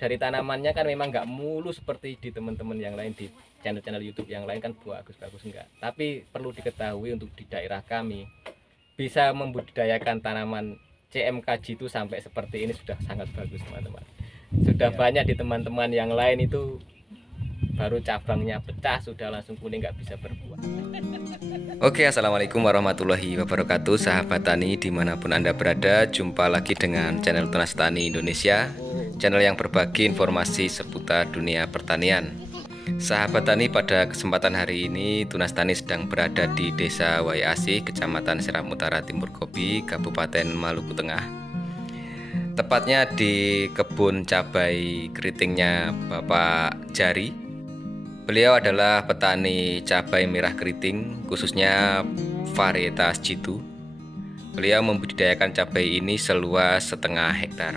dari tanamannya kan memang nggak mulu seperti di teman-teman yang lain, di channel-channel YouTube yang lain kan bagus-bagus enggak. Tapi perlu diketahui untuk di daerah kami bisa membudidayakan tanaman CMKG itu sampai seperti ini sudah sangat bagus teman-teman. Sudah banyak di teman-teman yang lain itu baru cabangnya pecah sudah langsung kuning nggak bisa berbuah. Oke, assalamualaikum warahmatullahi wabarakatuh, sahabat tani dimanapun Anda berada. Jumpa lagi dengan channel Tunas Tani Indonesia, channel yang berbagi informasi seputar dunia pertanian. Sahabat tani, pada kesempatan hari ini Tunas Tani sedang berada di Desa Waiasih, Kecamatan Seram Utara, Timur Kopi, Kabupaten Maluku Tengah. Tepatnya di kebun cabai keritingnya Bapak Jari. Beliau adalah petani cabai merah keriting, khususnya varietas Jitu. Beliau membudidayakan cabai ini seluas setengah hektar.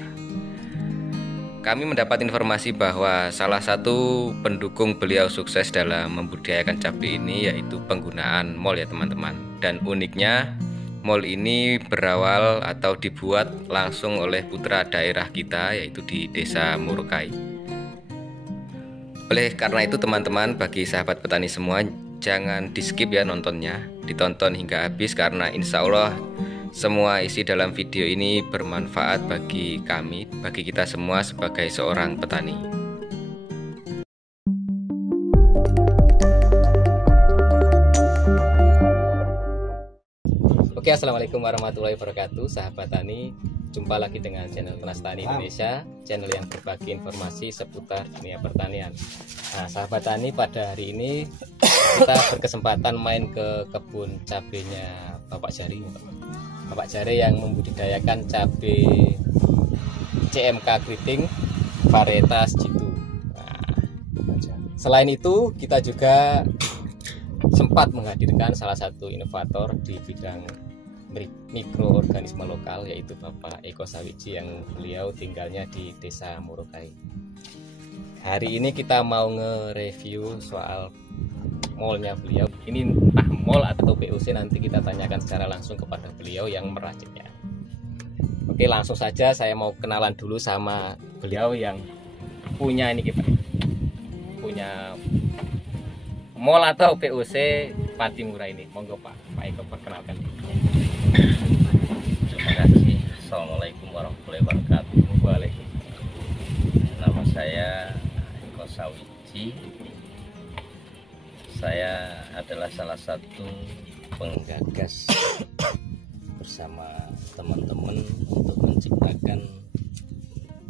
Kami mendapat informasi bahwa salah satu pendukung beliau sukses dalam membudidayakan cabai ini yaitu penggunaan mol ya teman-teman. Dan uniknya mol ini berawal atau dibuat langsung oleh putra daerah kita, yaitu di Desa Murukai. Oleh karena itu teman-teman, bagi sahabat petani semua, jangan di skip ya nontonnya, ditonton hingga habis karena insya Allah semua isi dalam video ini bermanfaat bagi kami, bagi kita semua sebagai seorang petani. Oke, assalamualaikum warahmatullahi wabarakatuh, sahabat tani. Jumpa lagi dengan channel Tunas Tani Indonesia, channel yang berbagi informasi seputar dunia pertanian. Nah, sahabat tani, pada hari ini kita berkesempatan main ke kebun cabenya Bapak Jari. Bapak Jari yang membudidayakan cabai CMK keriting varietas Jitu. Nah, selain itu kita juga sempat menghadirkan salah satu inovator di bidang mikroorganisme lokal, yaitu Bapak Eko Sawiji yang beliau tinggalnya di Desa Murukai. Hari ini kita mau nge-review soal molnya beliau. Ini entah mol atau POC, nanti kita tanyakan secara langsung kepada beliau yang meraciknya. Oke, langsung saja saya mau kenalan dulu sama beliau yang punya ini, kita punya mol atau POC Patimura ini. Monggo Pak Eko perkenalkan diri. Terima kasih. Assalamualaikum warahmatullahi wabarakatuh. Waalaikumsalam. Nama saya Eko Sawiji. Saya adalah salah satu penggagas bersama teman-teman untuk menciptakan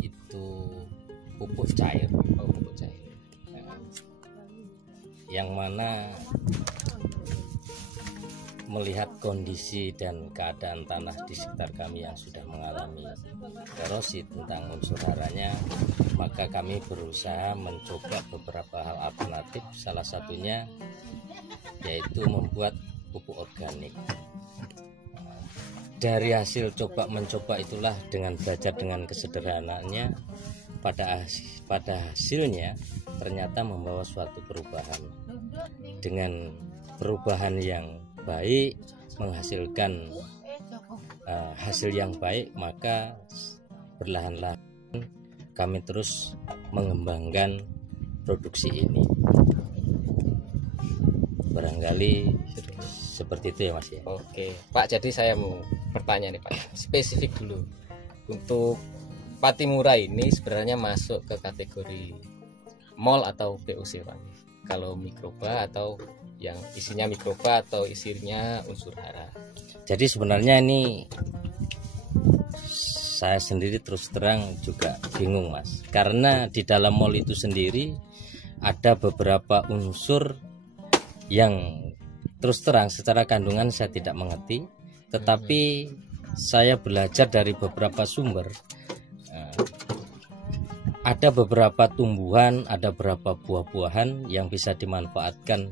itu pupuk cair. Pupuk cair. Nah, yang mana melihat kondisi dan keadaan tanah di sekitar kami yang sudah mengalami erosi tentang unsur haranya, maka kami berusaha mencoba beberapa hal alternatif, salah satunya yaitu membuat pupuk organik. Dari hasil mencoba itulah, dengan belajar dengan kesederhanaannya, pada hasilnya ternyata membawa suatu perubahan. Dengan perubahan yang baik, menghasilkan hasil yang baik, maka perlahan-lahan kami terus mengembangkan produksi ini. Barangkali seperti itu ya Mas ya. Oke Pak, jadi saya mau bertanya nih Pak, spesifik dulu. Untuk Patimura ini sebenarnya masuk ke kategori mol atau POC Pak? Kalau mikroba atau yang isinya mikroba atau isinya unsur hara? Jadi sebenarnya ini saya sendiri terus terang juga bingung Mas, karena di dalam mol itu sendiri ada beberapa unsur yang terus terang secara kandungan saya tidak mengerti, tetapi saya belajar dari beberapa sumber. Ada beberapa tumbuhan, ada beberapa buah-buahan yang bisa dimanfaatkan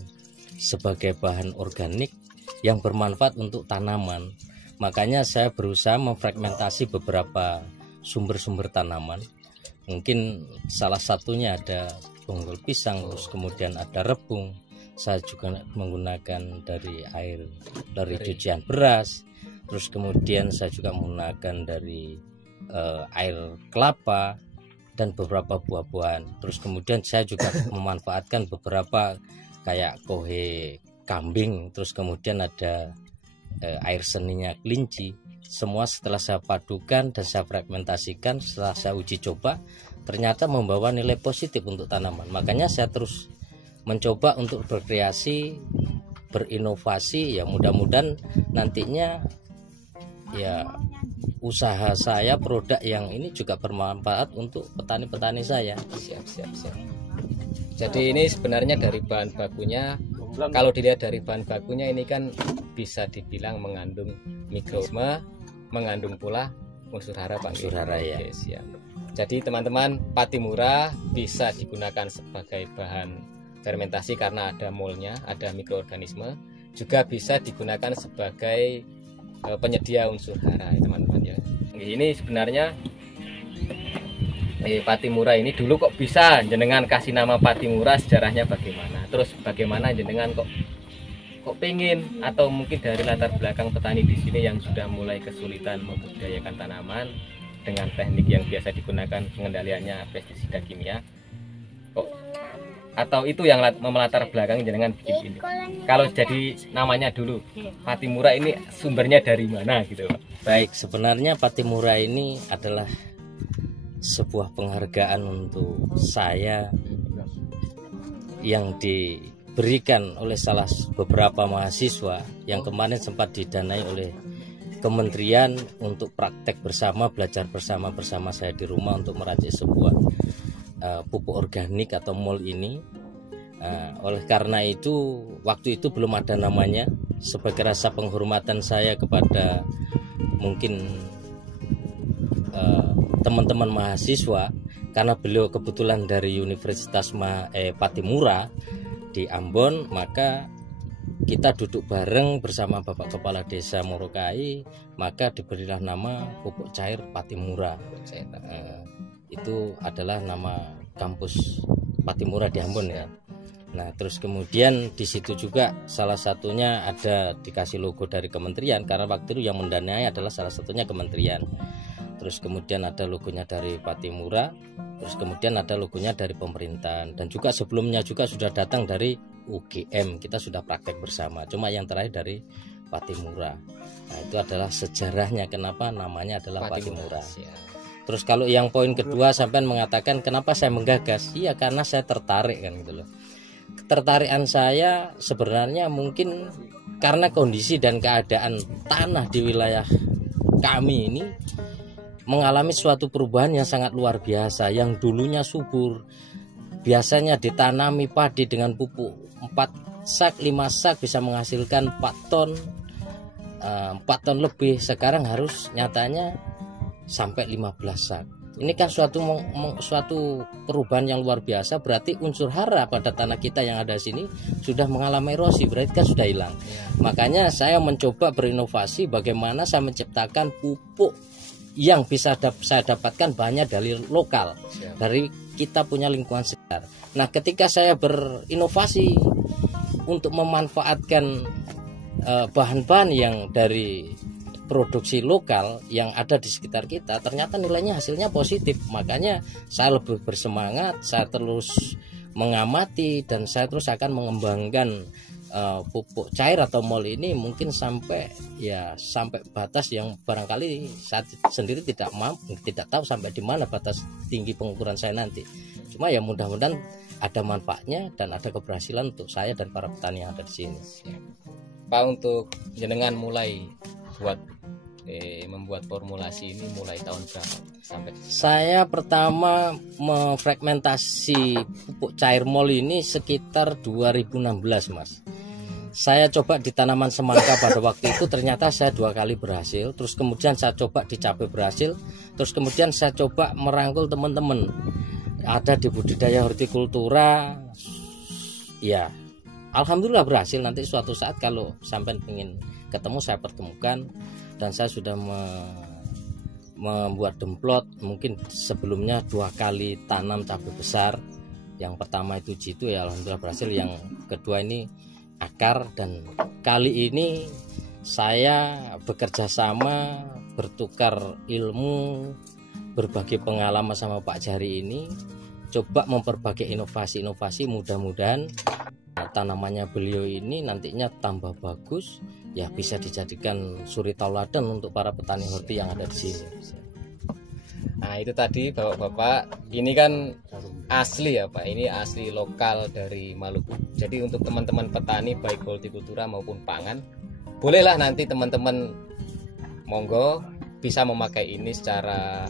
sebagai bahan organik yang bermanfaat untuk tanaman. Makanya saya berusaha memfragmentasi beberapa sumber-sumber tanaman. Mungkin salah satunya ada bonggol pisang, terus kemudian ada rebung. Saya juga menggunakan dari air dari cucian beras. Terus kemudian saya juga menggunakan dari air kelapa dan beberapa buah-buahan. Terus kemudian saya juga memanfaatkan beberapa kayak kohe kambing, terus kemudian ada air seninya kelinci. Semua setelah saya padukan dan saya fragmentasikan, setelah saya uji coba, ternyata membawa nilai positif untuk tanaman. Makanya saya terus mencoba untuk berkreasi, berinovasi, ya mudah-mudahan nantinya ya usaha saya, produk yang ini juga bermanfaat untuk petani-petani saya. Siap. Jadi ini sebenarnya dari bahan bakunya, kalau dilihat dari bahan bakunya ini kan bisa dibilang mengandung mikroorganisme, mengandung pula unsur hara, Pak. Unsur hara, ya. Oke, siap. Jadi teman-teman, Patimura bisa digunakan sebagai bahan fermentasi karena ada molnya, ada mikroorganisme, juga bisa digunakan sebagai penyedia unsur hara, ya, teman-teman ya. Ini sebenarnya Patimura ini dulu kok bisa jenengan kasih nama Patimura, sejarahnya bagaimana? Terus bagaimana jenengan kok pengen, atau mungkin dari latar belakang petani di sini yang sudah mulai kesulitan membudidayakan tanaman dengan teknik yang biasa digunakan pengendaliannya pestisida kimia, kok atau itu yang melatar belakang jenengan bikin ini? Kalau jadi namanya dulu Patimura ini sumbernya dari mana gitu, Pak? Baik, sebenarnya Patimura ini adalah sebuah penghargaan untuk saya yang diberikan oleh salah beberapa mahasiswa yang kemarin sempat didanai oleh kementerian untuk praktek bersama, belajar bersama saya di rumah untuk meracik sebuah pupuk organik atau mol ini. Oleh karena itu, waktu itu belum ada namanya. Sebagai rasa penghormatan saya kepada mungkin teman-teman mahasiswa, karena beliau kebetulan dari Universitas Patimura di Ambon, maka kita duduk bareng bersama Bapak Kepala Desa Morokai, maka diberilah nama pupuk cair Patimura. Itu adalah nama kampus Patimura di Ambon ya. Nah, terus kemudian di situ juga salah satunya ada dikasih logo dari kementerian, karena waktu itu yang mendanai adalah salah satunya kementerian. Terus kemudian ada logonya dari Patimura, terus kemudian ada logonya dari pemerintahan, dan juga sebelumnya juga sudah datang dari UGM, kita sudah praktek bersama. Cuma yang terakhir dari Patimura. Nah, itu adalah sejarahnya kenapa namanya adalah Patimura. Terus kalau yang poin kedua, sampean mengatakan kenapa saya menggagas? Iya, karena saya tertarik kan gitu loh. Ketertarikan saya sebenarnya mungkin karena kondisi dan keadaan tanah di wilayah kami ini mengalami suatu perubahan yang sangat luar biasa. Yang dulunya subur, biasanya ditanami padi dengan pupuk 4 sak 5 sak bisa menghasilkan 4 ton 4 ton lebih. Sekarang harus nyatanya sampai 15 sak. Ini kan suatu perubahan yang luar biasa. Berarti unsur hara pada tanah kita yang ada sini sudah mengalami erosi, berarti kan sudah hilang. Makanya saya mencoba berinovasi bagaimana saya menciptakan pupuk yang bisa saya dapatkan banyak dari lokal, dari kita punya lingkungan sekitar. Nah, ketika saya berinovasi untuk memanfaatkan bahan-bahan yang dari produksi lokal yang ada di sekitar kita, ternyata nilainya hasilnya positif. Makanya saya lebih bersemangat, saya terus mengamati, dan saya terus akan mengembangkan pupuk cair atau mol ini mungkin sampai batas yang barangkali saya sendiri tidak tahu sampai di mana batas tinggi pengukuran saya nanti. Cuma ya mudah-mudahan ada manfaatnya dan ada keberhasilan untuk saya dan para petani yang ada di sini. Pak, untuk jenengan mulai membuat formulasi ini mulai tahun berapa sampai? Saya pertama memfragmentasi pupuk cair mol ini sekitar 2016, Mas. Saya coba di tanaman semangka pada waktu itu, ternyata saya 2 kali berhasil. Terus kemudian saya coba di cabai berhasil. Terus kemudian saya coba merangkul teman-teman ada di budidaya hortikultura. Ya, alhamdulillah berhasil. Nanti suatu saat kalau sampai ingin ketemu, saya pertemukan. Dan saya sudah membuat demplot. Mungkin sebelumnya 2 kali tanam cabai besar. Yang pertama itu jitu, ya alhamdulillah berhasil. Yang kedua ini akar, dan kali ini saya bekerja sama, bertukar ilmu berbagi pengalaman sama Pak Jari ini, coba memperbaiki inovasi-inovasi, mudah-mudahan tanamannya beliau ini nantinya tambah bagus, ya bisa dijadikan suri tauladan untuk para petani horti yang ada di sini. Nah itu tadi bapak-bapak, ini kan asli ya Pak, ini asli lokal dari Maluku. Jadi untuk teman-teman petani baik hortikultura maupun pangan, bolehlah nanti teman-teman monggo bisa memakai ini secara,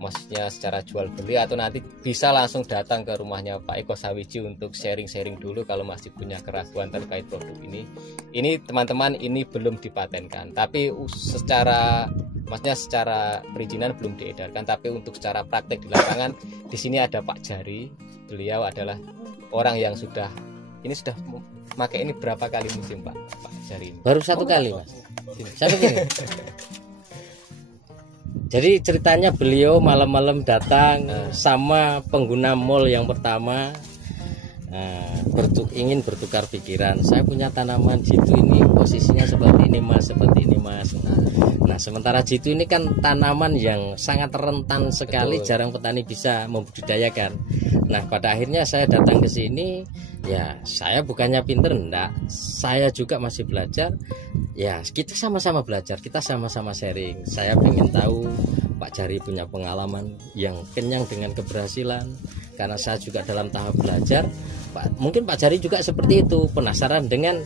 maksudnya secara jual beli, atau nanti bisa langsung datang ke rumahnya Pak Eko Sawiji untuk sharing-sharing dulu kalau masih punya keraguan terkait produk ini. Ini teman-teman, ini belum dipatenkan, tapi secara, maksudnya secara perizinan belum diedarkan, tapi untuk secara praktek di lapangan di sini ada Pak Jari. Beliau adalah orang yang sudah pakai ini berapa kali musim Pak Jari ini? Baru satu kali Mas. Satu kali. Jadi ceritanya beliau malam-malam datang sama pengguna mall yang pertama, ingin bertukar pikiran. Saya punya tanaman jitu ini posisinya seperti ini mas, seperti ini mas. Nah sementara jitu ini kan tanaman yang sangat rentan sekali. Betul. Jarang petani bisa membudidayakan. Nah pada akhirnya saya datang ke sini, ya saya bukannya pinter, enggak, saya juga masih belajar. Ya kita sama-sama belajar, kita sama-sama sharing. Saya ingin tahu Pak Jari punya pengalaman yang kenyang dengan keberhasilan, karena saya juga dalam tahap belajar. Mungkin Pak Jari juga seperti itu, penasaran dengan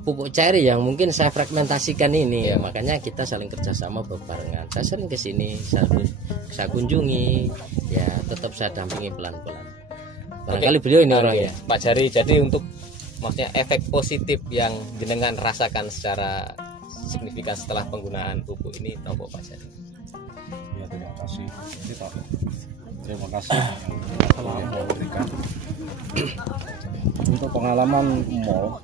pupuk cair yang mungkin saya fragmentasikan ini. Ya, makanya kita saling kerjasama berbarengan. Saya sering ke sini, saya kunjungi, ya tetap saya dampingi pelan-pelan. Barangkali beliau ini orangnya. Pak Jari, jadi untuk maksudnya efek positif yang jenengan rasakan secara signifikan setelah penggunaan pupuk ini, tahu Pak Jari? Ya terima kasih. Terima kasih yang memberikan. Untuk pengalaman mall,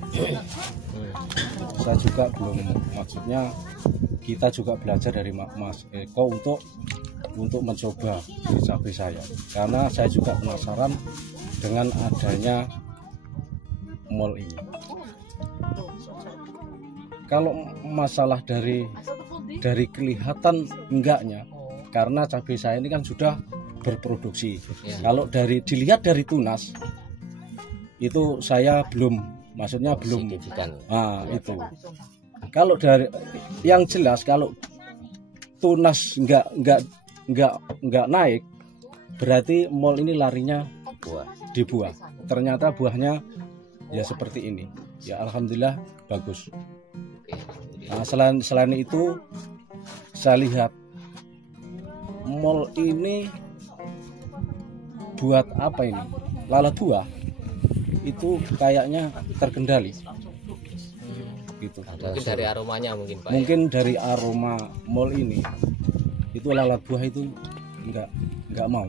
saya juga belum, maksudnya kita juga belajar dari Mas Eko untuk mencoba di cabai saya, karena saya juga penasaran dengan adanya mall ini. Kalau masalah dari kelihatan enggaknya, karena cabai saya ini kan sudah berproduksi. Kalau dilihat dari tunas itu saya belum, maksudnya belum. Itu. Kalau dari yang jelas, kalau tunas enggak naik, berarti mall ini larinya di buah. Ternyata buahnya ya seperti ini. Ya alhamdulillah bagus. Nah, selain itu saya lihat mall ini buat apa ini? Lalat buah itu kayaknya terkendali. Gitu. Mungkin dari aromanya mungkin Pak. Mungkin ya? Dari aroma mall ini itu lalat buah itu enggak mau.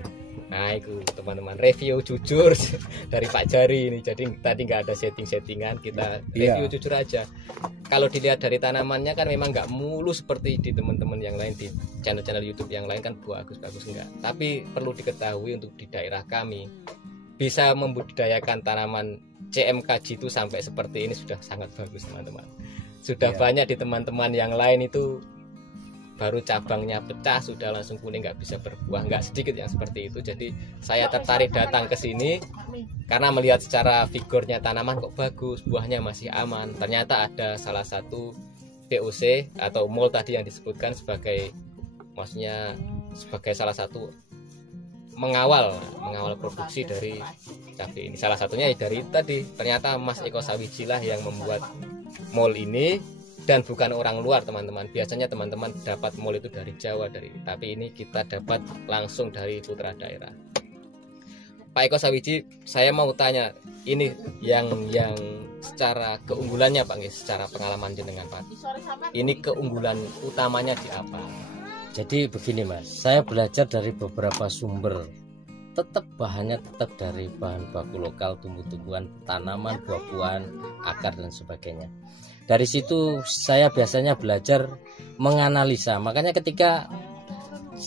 Nah itu teman-teman, review jujur dari Pak Jari ini. Jadi tadi nggak ada settingan, kita review jujur aja. Kalau dilihat dari tanamannya kan memang nggak mulus seperti di teman-teman yang lain, di channel-channel YouTube yang lain kan bagus-bagus enggak. Tapi perlu diketahui untuk di daerah kami bisa membudidayakan tanaman CMK jitu sampai seperti ini sudah sangat bagus teman-teman. Sudah banyak di teman-teman yang lain itu baru cabangnya pecah sudah langsung kuning, nggak bisa berbuah, nggak sedikit yang seperti itu. Jadi saya tertarik datang ke sini karena melihat secara figurnya tanaman kok bagus, buahnya masih aman. Ternyata ada salah satu POC atau mall tadi yang disebutkan sebagai, maksudnya sebagai salah satu mengawal produksi dari cabai ini. Salah satunya dari tadi ternyata Mas Eko Sawiji lah yang membuat mall ini. Dan bukan orang luar teman-teman. Biasanya teman-teman dapat mall itu dari Jawa, tapi ini kita dapat langsung dari putra daerah. Pak Eko Sawiji, saya mau tanya ini yang secara keunggulannya Pak, secara pengalaman jenengan Pak. Ini keunggulan utamanya di apa? Jadi begini Mas, saya belajar dari beberapa sumber. Tetap bahannya tetap dari bahan baku lokal, tumbuh-tumbuhan, tanaman, buah-buahan, akar dan sebagainya. Dari situ saya biasanya belajar menganalisa. Makanya ketika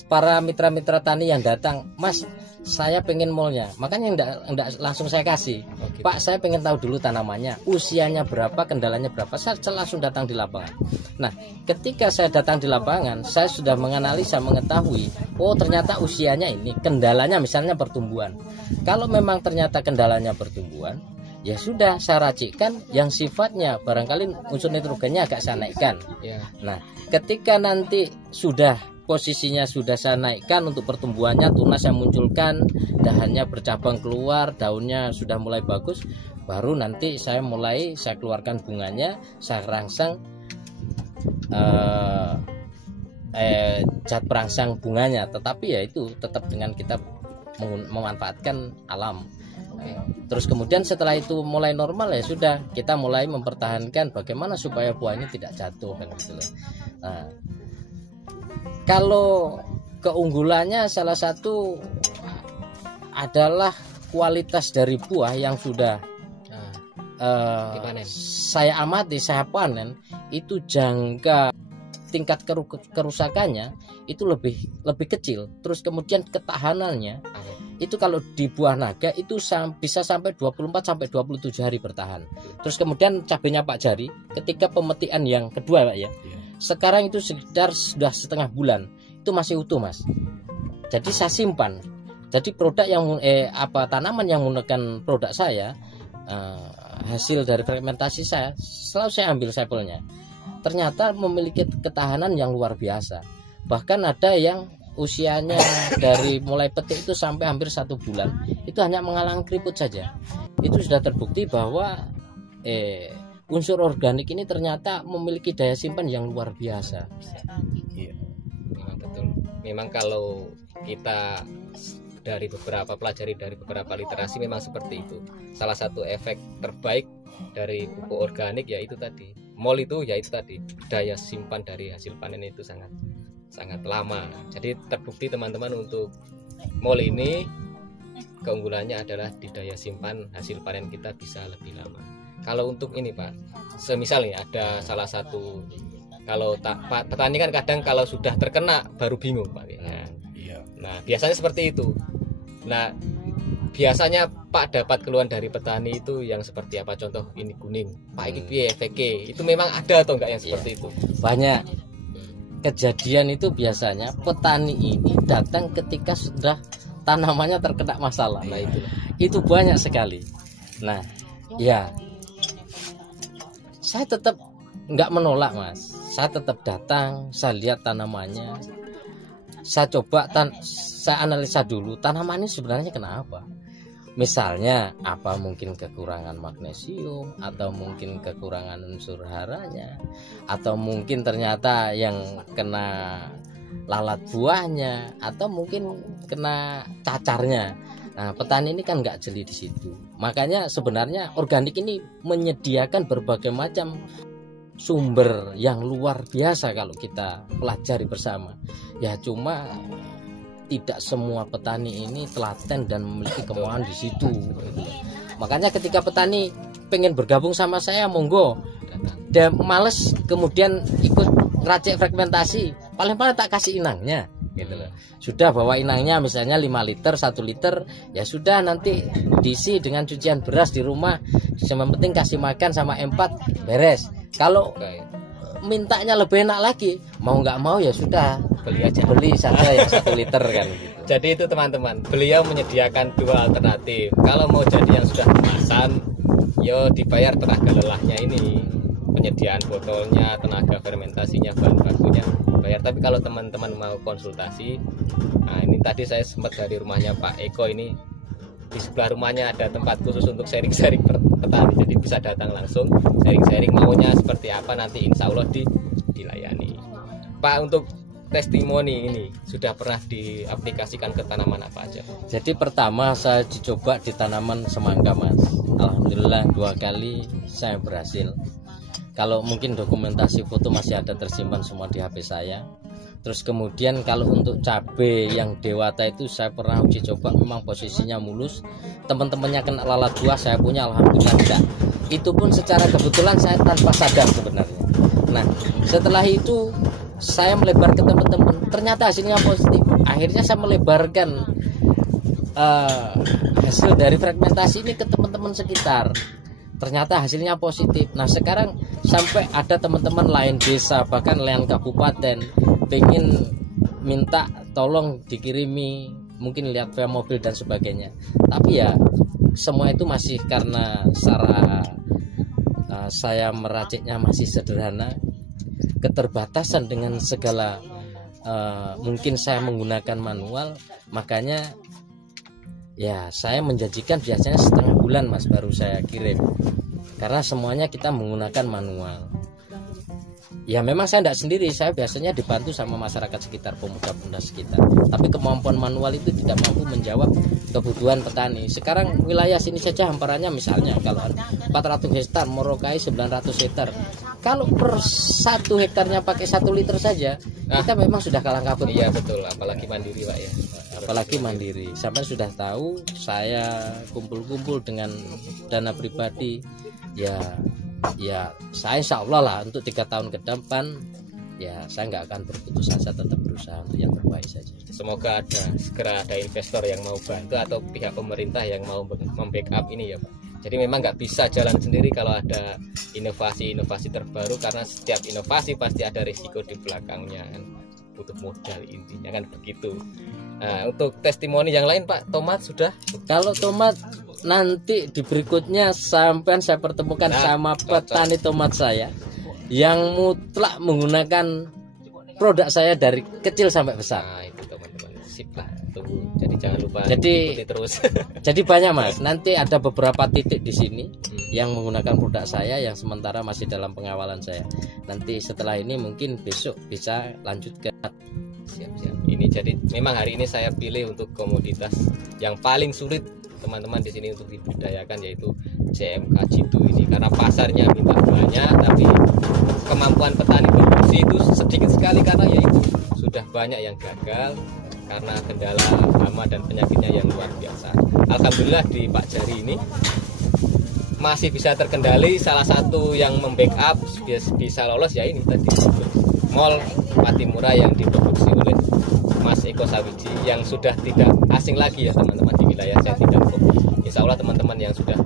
para mitra-mitra tani yang datang, Mas saya pengen molnya, makanya enggak langsung saya kasih. Oke. Pak, saya pengen tahu dulu tanamannya, usianya berapa, kendalanya berapa. Saya langsung datang di lapangan. Nah, ketika saya datang di lapangan, saya sudah menganalisa, mengetahui, oh ternyata usianya ini, kendalanya misalnya pertumbuhan. Kalau memang ternyata kendalanya pertumbuhan, ya sudah saya racikkan yang sifatnya barangkali unsur nitrogennya agak saya naikkan. Ya. Nah, ketika nanti sudah posisinya sudah saya naikkan untuk pertumbuhannya, tunas saya munculkan, dahannya bercabang keluar, daunnya sudah mulai bagus, baru nanti saya keluarkan bunganya, saya rangsang zat perangsang bunganya, tetapi ya itu tetap dengan kita memanfaatkan alam. Terus kemudian setelah itu mulai normal, ya sudah kita mulai mempertahankan bagaimana supaya buahnya tidak jatuh kan gitu loh. Nah, kalau keunggulannya salah satu adalah kualitas dari buah yang sudah Dipanen. saya amati, saya panen, itu jangka tingkat kerusakannya itu lebih kecil. Terus kemudian ketahanannya itu kalau di buah naga itu bisa sampai 24 sampai 27 hari bertahan. Terus kemudian cabenya Pak Jari ketika pemetian yang kedua Pak ya, sekarang itu sekitar sudah setengah bulan, itu masih utuh Mas. Jadi saya simpan. Jadi produk yang tanaman yang menggunakan produk saya, hasil dari fermentasi saya selalu saya ambil sampelnya. Ternyata memiliki ketahanan yang luar biasa. Bahkan ada yang usianya dari mulai petik itu sampai hampir 1 bulan itu hanya mengalami keriput saja. Itu sudah terbukti bahwa unsur organik ini ternyata memiliki daya simpan yang luar biasa. Iya. Memang betul. Memang kalau kita pelajari dari beberapa literasi memang seperti itu. Salah satu efek terbaik dari pupuk organik yaitu tadi. Mol itu yaitu tadi, daya simpan dari hasil panen itu sangat lama. Jadi terbukti teman-teman untuk mol ini keunggulannya adalah di daya simpan hasil panen kita bisa lebih lama. Kalau untuk ini Pak, semisal nih ada salah satu, kalau petani kan kadang kalau sudah terkena baru bingung Pak. Nah biasanya seperti itu. Nah biasanya Pak dapat keluhan dari petani itu yang seperti apa? Contoh ini kuning, Pak ini piye efeke? Itu memang ada atau enggak yang seperti itu? Banyak kejadian itu biasanya petani ini datang ketika sudah tanamannya terkena masalah. Nah itu banyak sekali. Nah ya saya tetap nggak menolak Mas. Saya tetap datang, saya lihat tanamannya, saya coba saya analisa dulu tanaman ini sebenarnya kenapa. Misalnya apa mungkin kekurangan magnesium, atau mungkin kekurangan unsur haranya, atau mungkin ternyata yang kena lalat buahnya, atau mungkin kena cacarnya. Nah, petani ini kan nggak jeli di situ. Makanya sebenarnya organik ini menyediakan berbagai macam sumber yang luar biasa kalau kita pelajari bersama. Ya cuma tidak semua petani ini telaten dan memiliki kemauan di situ. Makanya ketika petani pengen bergabung sama saya, monggo. Dia males kemudian ikut ngeracik fragmentasi, paling-paling tak kasih inangnya. Gitu loh. Sudah bawa inangnya misalnya 5 liter, 1 liter, ya sudah nanti diisi dengan cucian beras di rumah. Yang penting kasih makan sama empat, beres. Kalau mintanya lebih enak lagi, mau nggak mau ya sudah beli saja yang 1 liter kan gitu. Jadi itu teman-teman, beliau menyediakan 2 alternatif. Kalau mau jadi yang sudah kemasan, yo dibayar tenaga lelahnya ini, penyediaan botolnya, tenaga fermentasinya, bahan bakunya bayar. Tapi kalau teman-teman mau konsultasi, nah ini tadi saya sempat dari rumahnya Pak Eko ini, di sebelah rumahnya ada tempat khusus untuk sharing-sharing petani, jadi bisa datang langsung sharing-sharing maunya seperti apa, nanti insya Allah dilayani. Pak, untuk testimoni ini sudah pernah diaplikasikan ke tanaman apa aja? Jadi pertama saya dicoba di tanaman semangka Mas, alhamdulillah 2 kali saya berhasil. Kalau mungkin dokumentasi foto masih ada tersimpan semua di HP saya. Terus kemudian kalau untuk cabai yang dewata itu saya pernah uji coba, memang posisinya mulus. Teman-temannya kena lalat buah, saya punya alhamdulillah tidak. Itu pun secara kebetulan saya tanpa sadar sebenarnya. Nah setelah itu saya melebar ke teman-teman, ternyata hasilnya positif. Akhirnya saya melebarkan hasil dari fragmentasi ini ke teman-teman sekitar, ternyata hasilnya positif. Nah sekarang sampai ada teman-teman lain desa bahkan lain kabupaten pengen minta tolong dikirimi, mungkin lihat via mobil dan sebagainya. Tapi ya semua itu masih karena cara saya meraciknya masih sederhana, keterbatasan dengan segala mungkin saya menggunakan manual, makanya ya saya menjanjikan biasanya setengah bulan Mas baru saya kirim, karena semuanya kita menggunakan manual. Ya memang saya tidak sendiri, saya biasanya dibantu sama masyarakat sekitar, pemuda-pemuda sekitar. Tapi kemampuan manual itu tidak mampu menjawab kebutuhan petani. Sekarang wilayah sini saja hamparannya misalnya kalau 400 hektar, Morokai 900 hektar. Kalau per 1 hektarnya pakai 1 liter saja, kita memang sudah kalah kabut. Iya betul, apalagi mandiri Pak ya. Apalagi mandiri. Sampai sudah tahu saya kumpul-kumpul dengan dana pribadi, ya saya insya Allah lah untuk 3 tahun ke depan ya saya nggak akan berputus asa, tetap berusaha untuk yang terbaik saja. Semoga segera ada investor yang mau bantu atau pihak pemerintah yang mau membackup ini ya Pak. Jadi memang nggak bisa jalan sendiri kalau ada inovasi-inovasi terbaru, karena setiap inovasi pasti ada risiko di belakangnya kan, butuh modal intinya kan begitu. Nah untuk testimoni yang lain Pak, tomat sudah? Kalau tomat nanti di berikutnya sampai saya pertemukan sama petani tomat saya yang mutlak menggunakan produk saya dari kecil sampai besar. Nah itu teman-teman, sip lah, tunggu. Jadi jangan lupa ikuti terus. Jadi banyak Mas, nanti ada beberapa titik di sini yang menggunakan produk saya yang sementara masih dalam pengawalan saya. Nanti setelah ini mungkin besok bisa lanjut ke siap-siap. Ini jadi memang hari ini saya pilih untuk komoditas yang paling sulit teman-teman di sini untuk dibudidayakan, yaitu CMK Jitu ini, karena pasarnya minta banyak tapi kemampuan petani produksi itu sedikit sekali, karena yaitu sudah banyak yang gagal karena kendala hama dan penyakitnya yang luar biasa. Alhamdulillah di Pak Jari ini masih bisa terkendali. Salah satu yang membackup bisa lolos ya ini tadi Mall Patimura yang diproduksi oleh Mas Eko Sawiji, yang sudah tidak asing lagi ya teman-teman di wilayah Jatidampo. Insya Allah teman-teman yang sudah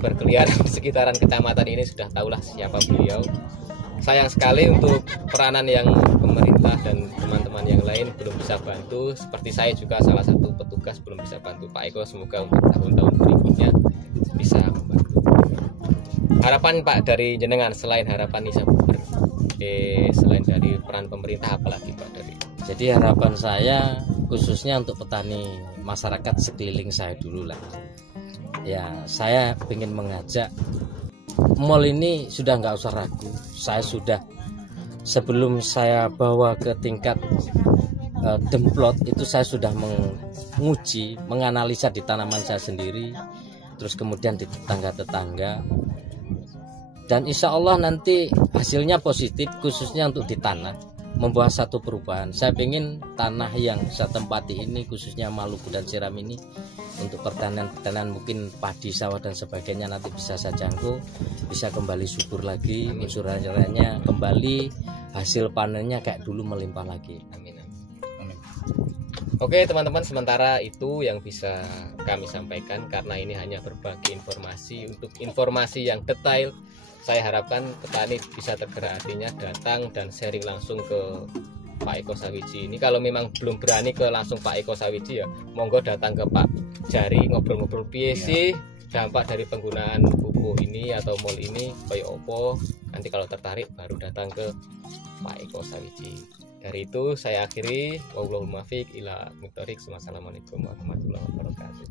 berkeliaran di sekitaran kecamatan ini sudah tahulah siapa beliau. Sayang sekali untuk peranan yang pemerintah dan teman-teman yang lain belum bisa bantu. Seperti saya juga salah satu petugas belum bisa bantu Pak Eko. Semoga untuk tahun-tahun berikutnya bisa membantu. Harapan Pak dari jenengan selain harapan Nisa selain dari peran pemerintah, apalagi Pak dari? Jadi harapan saya khususnya untuk petani masyarakat sekeliling saya dulu lah. Ya saya ingin mengajak mall ini sudah nggak usah ragu. Saya sudah, sebelum saya bawa ke tingkat demplot itu saya sudah menguji, menganalisa di tanaman saya sendiri, terus kemudian di tetangga-tetangga, dan insya Allah nanti hasilnya positif, khususnya untuk di tanah membawa satu perubahan. Saya ingin tanah yang saya tempati ini, khususnya Maluku dan Seram ini, untuk pertanian mungkin padi, sawah dan sebagainya nanti bisa saya jangkau, bisa kembali subur lagi, unsur-unsurnya kembali, hasil panennya kayak dulu melimpah lagi. Amin. Oke teman-teman, sementara itu yang bisa kami sampaikan, karena ini hanya berbagi informasi. Untuk informasi yang detail saya harapkan petani bisa tergerak hatinya datang dan sharing langsung ke Pak Eko Sawiji ini. Kalau memang belum berani ke langsung Pak Eko Sawiji ya monggo datang ke Pak Jari, ngobrol-ngobrol piye sih dampak dari penggunaan pupuk ini atau mol ini kayak opo. Nanti kalau tertarik baru datang ke Pak Eko Sawiji. Dari itu saya akhiri, wallahul muwaffiq ila aqwamit. Wassalamualaikum warahmatullahi wabarakatuh.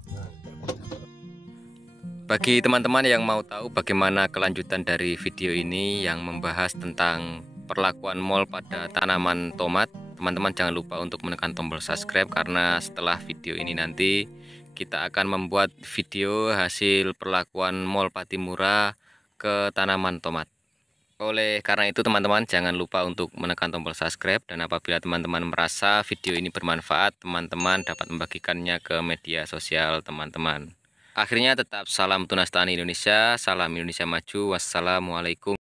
Bagi teman-teman yang mau tahu bagaimana kelanjutan dari video ini yang membahas tentang perlakuan mol pada tanaman tomat, teman-teman jangan lupa untuk menekan tombol subscribe, karena setelah video ini nanti kita akan membuat video hasil perlakuan mol Patimura ke tanaman tomat. Oleh karena itu teman-teman jangan lupa untuk menekan tombol subscribe, dan apabila teman-teman merasa video ini bermanfaat, teman-teman dapat membagikannya ke media sosial teman-teman. Akhirnya tetap salam tunas tani Indonesia, salam Indonesia maju, wassalamualaikum.